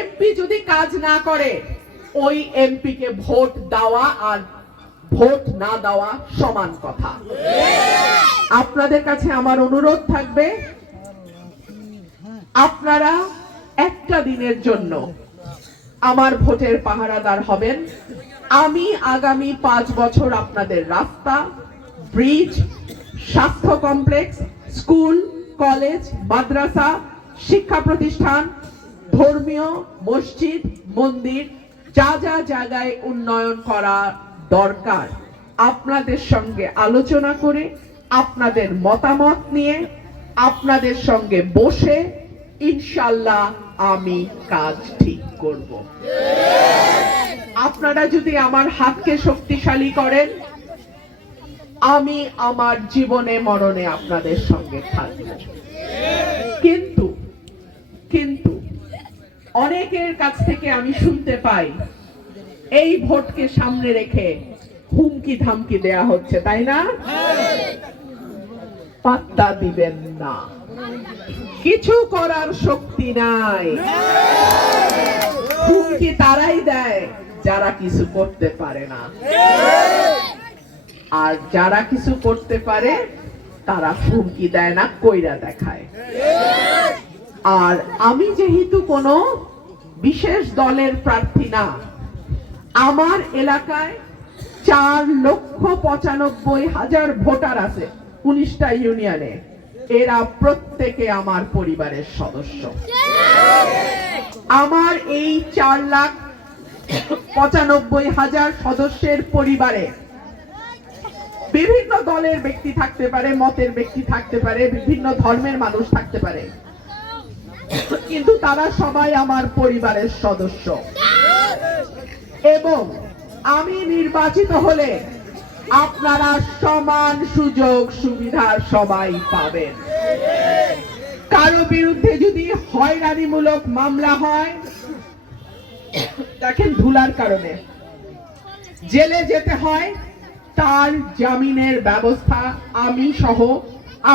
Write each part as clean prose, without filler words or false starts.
MP যদি কাজ না করে ওই এমপি কে ভোট দেওয়া আর ভোট না দেওয়া সমান কথা। আপনাদের কাছে আমার অনুরোধ থাকবে, আপনারা একটা দিনের জন্য আমার ভোটের পাহারাদার হবেন। আমি আগামী 5 বছর আপনাদের রাস্তা, ব্রিজ, স্বাস্থ্য কমপ্লেক্স, স্কুল, কলেজ, মাদ্রাসা, শিক্ষা প্রতিষ্ঠান, ধর্মীয় মসজিদ, মন্দির, যা যা জায়গায় উন্নয়ন করা দরকার আপনাদের সঙ্গে আলোচনা করে, আপনাদের মতামত নিয়ে, আপনাদের সঙ্গে বসে ইনশাআল্লাহ আমি কাজ ঠিক করব। আপনারা যদি আমার হাতকে শক্তিশালী করেন, আমি আমার জীবনে মরণে আপনাদের সঙ্গে থাকব। কিন্তু কিন্তু অনেকের কাছ থেকে আমি শুনতে পাই এই ভোটকে সামনে রেখে হুমকি ধামকি দেয়া হচ্ছে, তাই না? পাত্তা দিবেন না, কিছু করার শক্তি নাই। হুমকি তারাই দেয় যারা কিছু করতে পারে না, আর যারা কিছু করতে পারে তারা হুমকি দেয় না, কইরা দেখায়। আর আমি যেহেতু কোনো বিশেষ দলের প্রার্থী না, আমার এলাকায় 4,95,000 ভোটার আছে 19টা ইউনিয়নে। এরা প্রত্যেকে আমার পরিবারের সদস্য। আমার এই 4,95,000 সদস্যের পরিবারে বিভিন্ন দলের ব্যক্তি থাকতে পারে, মতের ব্যক্তি থাকতে পারে, বিভিন্ন ধর্মের মানুষ থাকতে পারে, কিন্তু তারা সবাই আমার পরিবারের সদস্য। এবং আমি নির্বাচিত হলে আপনারা সমান সুযোগ সুবিধা সবাই পাবেন। কারো বিরুদ্ধে যদি হয়রানিমূলক মামলা হয়, দেখেন ধুলার কারণে জেলে যেতে হয়, তার জামিনের ব্যবস্থা আমি সহ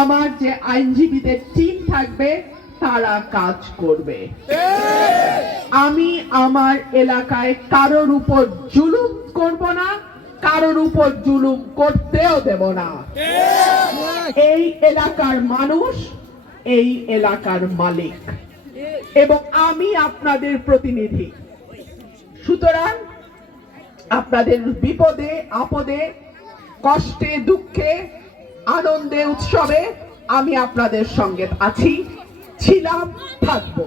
আমার যে আইনজীবীদের টিম থাকবে তারা কাজ করবে। আমি আমার এলাকায় কারোর উপর জুলুম করব না, কারোর উপর জুলুম করতেও দেব না। এই এলাকার মানুষ এই এলাকার মালিক এবং আমি আপনাদের প্রতিনিধি। সুতরাং আপনাদের বিপদে আপদে, কষ্টে দুঃখে, আনন্দে উৎসবে আমি আপনাদের সঙ্গে আছি, ছিলাম, থাকবো।